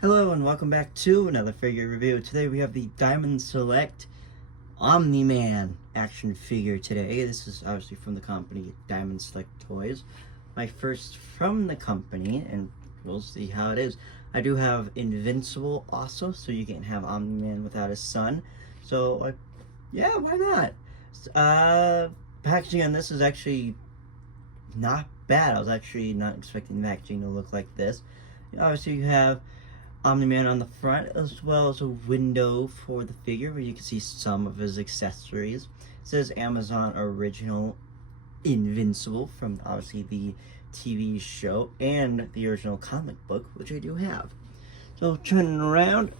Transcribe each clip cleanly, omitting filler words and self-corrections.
Hello and welcome back to another figure review. Today we have the Diamond Select Omni-Man action figure today. This is obviously from the company Diamond Select Toys. My first from the company, and we'll see how it is. I do have Invincible also, so you can have Omni-Man without his son. So, yeah, why not? Packaging on this is actually not bad. I was actually not expecting the packaging to look like this. Obviously you have Omni-Man on the front, as well as a window for the figure where you can see some of his accessories. It says Amazon Original Invincible from obviously the TV show and the original comic book, which I do have. So turning around,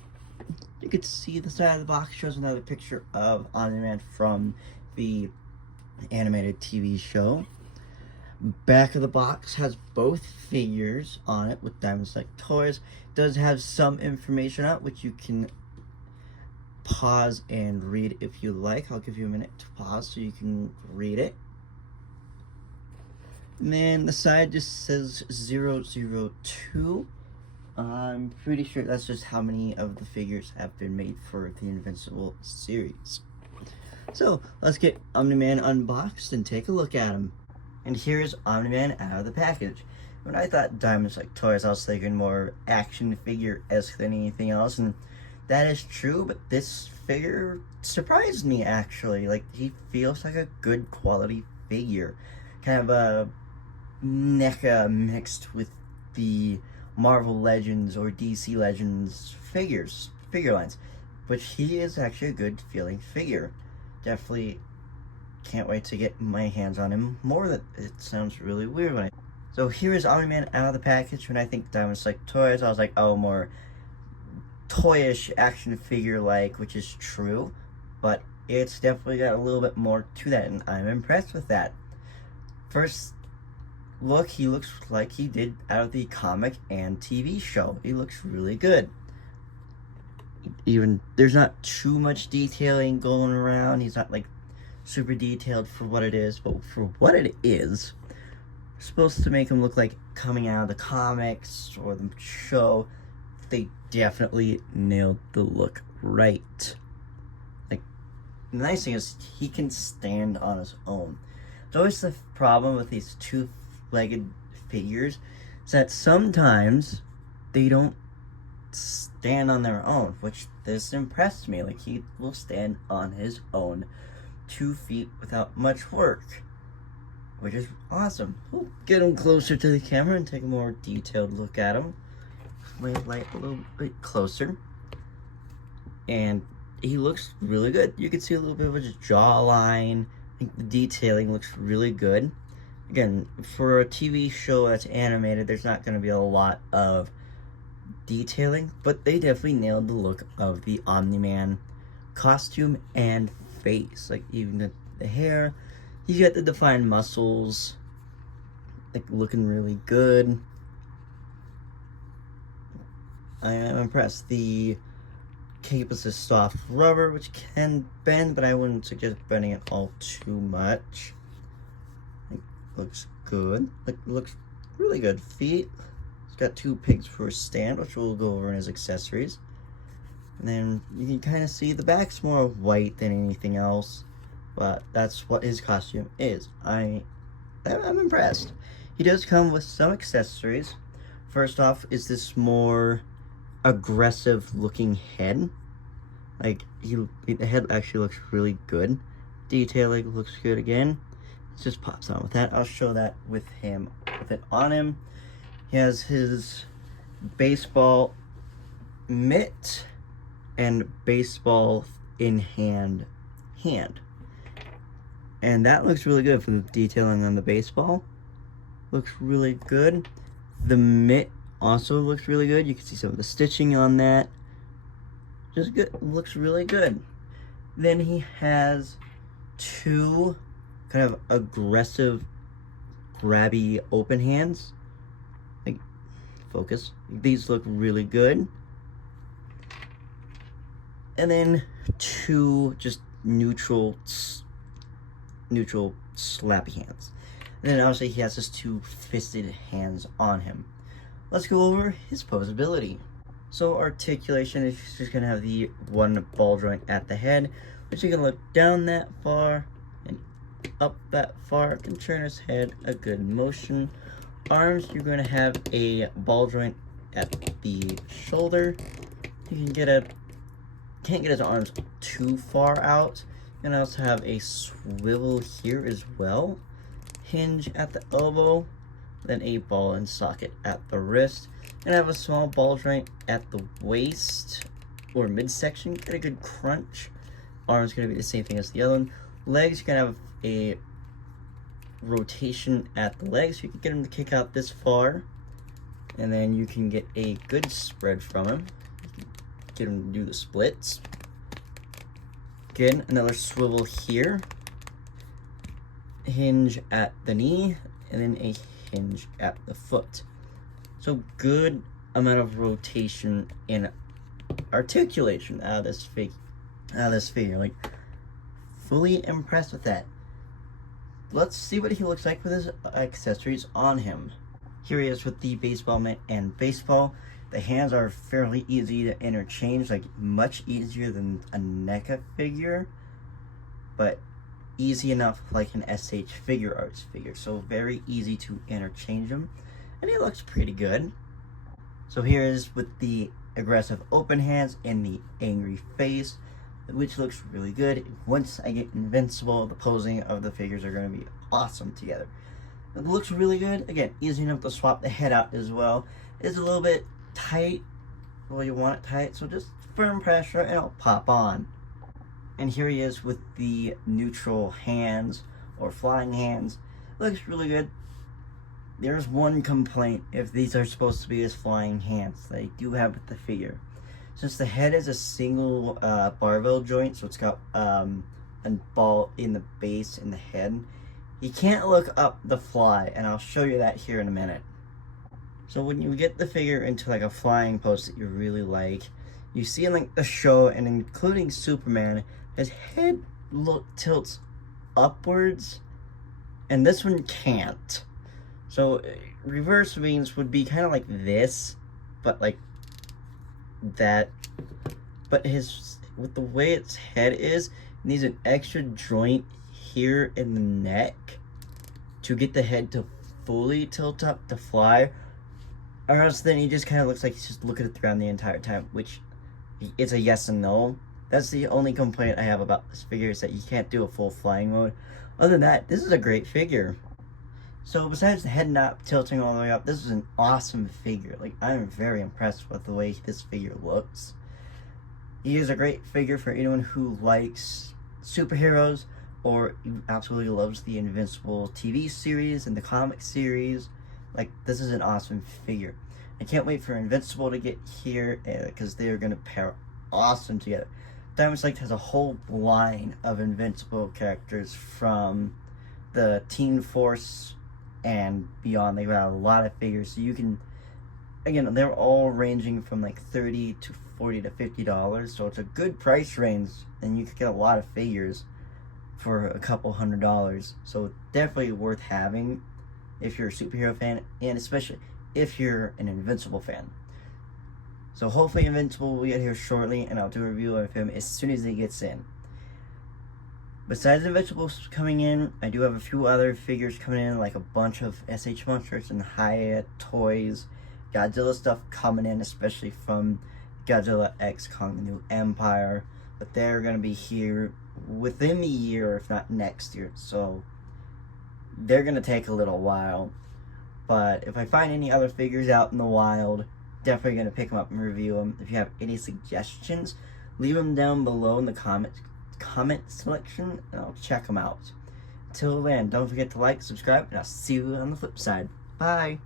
you can see the side of the box shows another picture of Omni-Man from the animated TV show. Back of the box has both figures on it with Diamond Select Toys. It does have some information on it, which you can pause and read if you like. I'll give you a minute to pause so you can read it. And then the side just says 002. I'm pretty sure that's just how many of the figures have been made for the Invincible series. So let's get Omni-Man unboxed and take a look at him. And here's Omni-Man out of the package. When I thought Diamond Select Toys, I was thinking more action figure-esque than anything else, and that is true, but this figure surprised me, actually. Like, he feels like a good quality figure. Kind of a NECA mixed with the Marvel Legends or DC Legends figure lines. But he is actually a good feeling figure. Definitely can't wait to get my hands on him more. That it sounds really weird when So here is Omni-Man out of the package. When I think Diamond Select Toys, I was like, oh, more toyish action figure like, which is true, but it's definitely got a little bit more to that, and I'm impressed with that. First look, he looks like he did out of the comic and TV show. He looks really good. Even there's not too much detailing going around. He's not like super detailed for what it is, but for what it is, supposed to make him look like coming out of the comics or the show. They definitely nailed the look right. Like, the nice thing is he can stand on his own. It's always the problem with these two-legged figures is that sometimes they don't stand on their own, which this impressed me. Like, he will stand on his own 2 feet without much work, which is awesome. We'll get him closer to the camera and take a more detailed look at him. My light a little bit closer, and he looks really good. You can see a little bit of his jawline. I think the detailing looks really good. Again, for a TV show that's animated, there's not going to be a lot of detailing, but they definitely nailed the look of the Omni-Man costume and face. Like, even the hair, he's got the defined muscles, like, looking really good. I am impressed. The cape is a soft rubber, which can bend, but I wouldn't suggest bending it all too much. It looks good. It looks really good. Feet. It's got 2 pegs for a stand, which we'll go over in his accessories. And then you can kind of see the back's more white than anything else, but that's what his costume is. I'm impressed. He does come with some accessories. First off is this more aggressive looking head. Like, the head actually looks really good. Detailing looks good again. It just pops on with that. I'll show that with it on him. He has his baseball mitt and baseball in hand. And that looks really good for the detailing on the baseball. Looks really good. The mitt also looks really good. You can see some of the stitching on that. Just good. Looks really good. Then he has 2 kind of aggressive, grabby open hands. Like, focus. These look really good. And then 2 just neutral slappy hands. And then obviously he has his 2 fisted hands on him. Let's go over his posability. So articulation is just gonna have the one ball joint at the head, which you can look down that far and up that far. Can turn his head a good motion. Arms, you're gonna have a ball joint at the shoulder. You can't get his arms too far out. You can also have a swivel here as well. Hinge at the elbow, then a ball and socket at the wrist. And have a small ball joint at the waist or midsection. Get a good crunch. Arms gonna be the same thing as the other one. Legs, you're gonna have a rotation at the legs. You can get him to kick out this far, and then you can get a good spread from him. You can get him to do the splits. Again, another swivel here. Hinge at the knee, and then a hinge at the foot. So good amount of rotation and articulation out of this figure. Like, fully impressed with that. Let's see what he looks like with his accessories on him. Here he is with the baseball mitt and baseball. The hands are fairly easy to interchange, like much easier than a NECA figure, but easy enough like an SH Figure Arts figure. So very easy to interchange them, and he looks pretty good. So here is with the aggressive open hands and the angry face, which looks really good. Once I get Invincible, the posing of the figures are going to be awesome together. It looks really good. Again, easy enough to swap the head out as well. It's a little bit tight. Well, you want it tight, so just firm pressure and it'll pop on. And here he is with the neutral hands or flying hands. Looks really good. There's one complaint if these are supposed to be his flying hands that I do have with the figure. Since the head is a single barbell joint, so it's got a ball in the base in the head, you can't look up the fly, and I'll show you that here in a minute. So when you get the figure into like a flying pose that you really like, you see in like the show, and including Superman, his head tilts upwards, and this one can't. So reverse wings would be kind of like this, but like that. But with the way its head is, it needs an extra joint here in the neck to get the head to fully tilt up to fly, or else then he just kind of looks like he's just looking at the ground the entire time, which is a yes and no. That's the only complaint I have about this figure, is that you can't do a full flying mode. Other than that, this is a great figure. So besides the head not tilting all the way up, this is an awesome figure. Like, I'm very impressed with the way this figure looks. He is a great figure for anyone who likes superheroes, or absolutely loves the Invincible TV series and the comic series. Like, this is an awesome figure. I can't wait for Invincible to get here, because they're going to pair awesome together. Diamond Select has a whole line of Invincible characters from the Teen Force and beyond. They got a lot of figures, so you can, again, they're all ranging from like $30 to $40 to $50, so it's a good price range, and you could get a lot of figures for a couple $100. So definitely worth having if you're a superhero fan, and especially if you're an Invincible fan. So hopefully Invincible will get here shortly, and I'll do a review of him as soon as he gets in. Besides Invincibles coming in, I do have a few other figures coming in, like a bunch of SH Monsters and Hyatt toys, Godzilla stuff coming in, especially from Godzilla X Kong the New Empire. But they're going to be here within the year, if not next year, so they're going to take a little while. But if I find any other figures out in the wild, definitely going to pick them up and review them. If you have any suggestions, leave them down below in the comment section, and I'll check them out. Until then, don't forget to like, subscribe, and I'll see you on the flip side. Bye!